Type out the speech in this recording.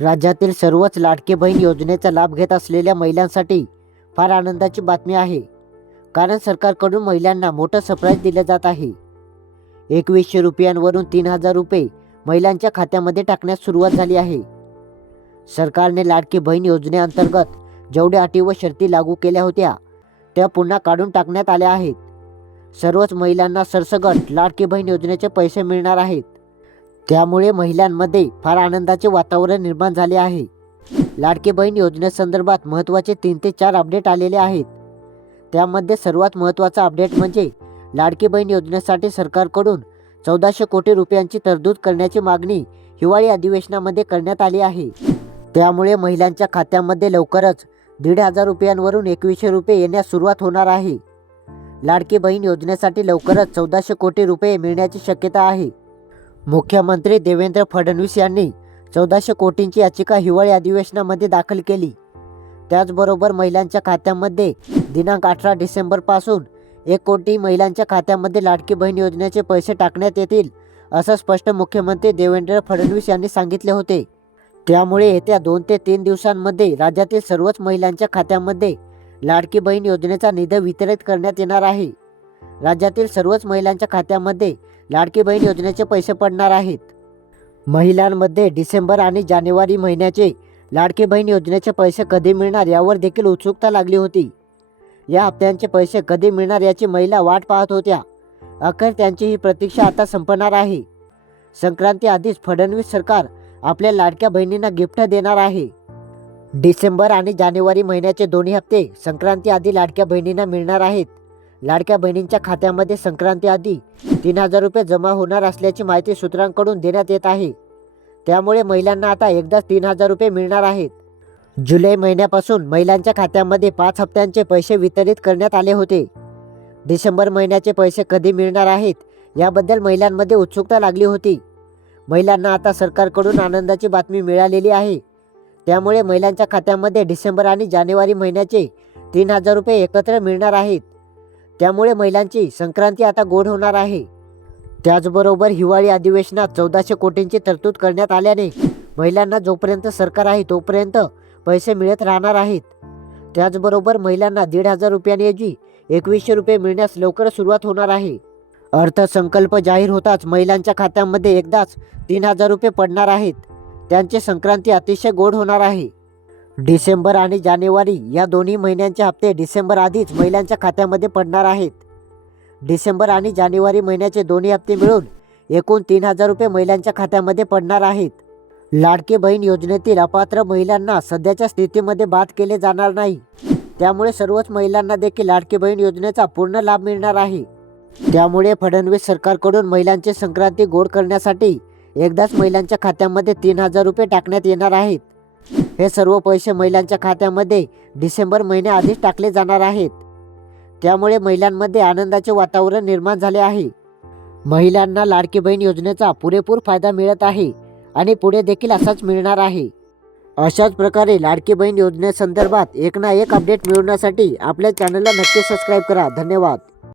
राज्यातील सर्वच लाडके बहीण योजनेचा लाभ घेत असलेल्या महिलांसाठी फार आनंदाची बातमी आहे. कारण सरकारकडून महिलांना मोठं सरप्राईज दिलं जात आहे. एकवीसशे रुपयांवरून तीन हजार रुपये महिलांच्या खात्यामध्ये टाकण्यास सुरुवात झाली आहे. सरकारने लाडकी बहीण योजनेअंतर्गत जेवढ्या अटी व शर्ती लागू केल्या होत्या त्या पुन्हा काढून टाकण्यात आल्या आहेत. सर्वच महिलांना सरसगट लाडकी बहीण योजनेचे पैसे मिळणार आहेत. त्यामुळे महिलांमध्ये फार आनंदाचे वातावरण निर्माण झाले आहे. लाडकी बहीण योजनेसंदर्भात महत्त्वाचे तीन ते चार अपडेट आलेले आहेत. त्यामध्ये सर्वात महत्त्वाचा अपडेट म्हणजे लाडकी बहीण योजनेसाठी सरकारकडून चौदाशे कोटी रुपयांची तरतूद करण्याची मागणी हिवाळी अधिवेशनामध्ये करण्यात आली आहे. त्यामुळे महिलांच्या खात्यामध्ये लवकरच दीड हजार रुपयांवरून एकवीसशे रुपये येण्यास सुरुवात होणार आहे. लाडकी बहीण योजनेसाठी लवकरच चौदाशे कोटी रुपये मिळण्याची शक्यता आहे. मुख्यमंत्री देवेंद्र फडणवीस यांनी चौदाशे कोटींची याचिका हिवाळी अधिवेशनामध्ये दाखल केली. त्याचबरोबर महिलांच्या खात्यामध्ये दिनांक अठरा डिसेंबरपासून एक कोटी महिलांच्या खात्यामध्ये लाडकी बहीण योजनेचे पैसे टाकण्यात येतील असं स्पष्ट मुख्यमंत्री देवेंद्र फडणवीस यांनी सांगितले होते. त्यामुळे येत्या दोन ते तीन दिवसांमध्ये राज्यातील सर्वच महिलांच्या खात्यामध्ये लाडकी बहीण योजनेचा निधी वितरित करण्यात येणार आहे. राज्यातील सर्वच महिलांच्या खात्यामध्ये लाडकी बहीण योजनेचे पैसे पडणार आहेत. महिलांमध्ये डिसेंबर आणि जानेवारी महिन्याचे लाडकी बहीण योजनेचे पैसे कधी मिळणार यावर देखील उत्सुकता लागली होती. या हप्त्यांचे पैसे कधी मिळणार याची महिला वाट पाहत होत्या. अखेर त्यांची ही प्रतीक्षा आता संपणार आहे. संक्रांती आधीच फडणवीस सरकार आपल्या लाडक्या बहिणींना गिफ्ट देणार आहे. डिसेंबर आणि जानेवारी महिन्याचे दोन्ही हप्ते संक्रांती आधी लाडक्या बहिणींना मिळणार आहेत. लाडक्या बहिणींच्या खात्यामध्ये संक्रांती आधी तीन हजार रुपये जमा होणार असल्याची माहिती सूत्रांकडून देण्यात येत आहे. त्यामुळे महिलांना आता एकदाच तीन हजार रुपये मिळणार आहेत. जुलै महिन्यापासून महिलांच्या खात्यामध्ये पाच हप्त्यांचे पैसे वितरित करण्यात आले होते. डिसेंबर महिन्याचे पैसे कधी मिळणार आहेत याबद्दल महिलांमध्ये उत्सुकता लागली होती. महिलांना आता सरकारकडून आनंदाची बातमी मिळालेली आहे. त्यामुळे महिलांच्या खात्यामध्ये डिसेंबर आणि जानेवारी महिन्याचे तीन हजार रुपये एकत्र मिळणार आहेत. त्यामुळे महिलांची संक्रांती आता गोड होणार आहे. त्याचबरोबर हिवाळी अधिवेशनात चौदाशे कोटींची तरतूद करण्यात आल्याने महिलांना जोपर्यंत सरकार आहे तोपर्यंत पैसे मिळत राहणार आहेत. त्याचबरोबर महिलांना दीड हजार रुपयांऐवजी एकवीसशे रुपये मिळण्यास लवकर सुरुवात होणार आहे. अर्थसंकल्प जाहीर होताच महिलांच्या खात्यामध्ये एकदाच तीन हजार रुपये पडणार आहेत. त्यांचे संक्रांती अतिशय गोड होणार आहे. डिसेंबर आणि जानेवारी या दोन्ही महिन्यांचे हप्ते डिसेंबर आधीच महिलांच्या खात्यामध्ये पडणार आहेत. डिसेंबर आणि जानेवारी महिन्याचे दोन्ही हप्ते मिळून एकूण तीन हजार रुपये महिलांच्या खात्यामध्ये पडणार आहेत. लाडकी बहीण योजनेतील अपात्र महिलांना सध्याच्या स्थितीमध्ये बाद केले जाणार नाही. त्यामुळे सर्वच महिलांना देखील लाडकी बहीण योजनेचा पूर्ण लाभ मिळणार आहे. त्यामुळे फडणवीस सरकारकडून महिलांची संक्रांती गोड करण्यासाठी एकदाच महिलांच्या खात्यामध्ये तीन हजार रुपये टाकण्यात येणार आहेत. हे सर्व पैसे महिलांच्या खात्यामध्ये डिसेंबर महिन्याआधीच टाकले जाणार आहेत. त्यामुळे महिलांमध्ये आनंदाचे वातावरण निर्माण झाले आहे. महिलांना लाडकी बहीण योजनेचा पुरेपूर फायदा मिळत आहे आणि पुढे देखील असाच मिळणार आहे. अशाच प्रकारे लाडकी बहीण योजनेसंदर्भात एक ना एक अपडेट मिळवण्यासाठी आपल्या चॅनलला नक्की सबस्क्राईब करा. धन्यवाद.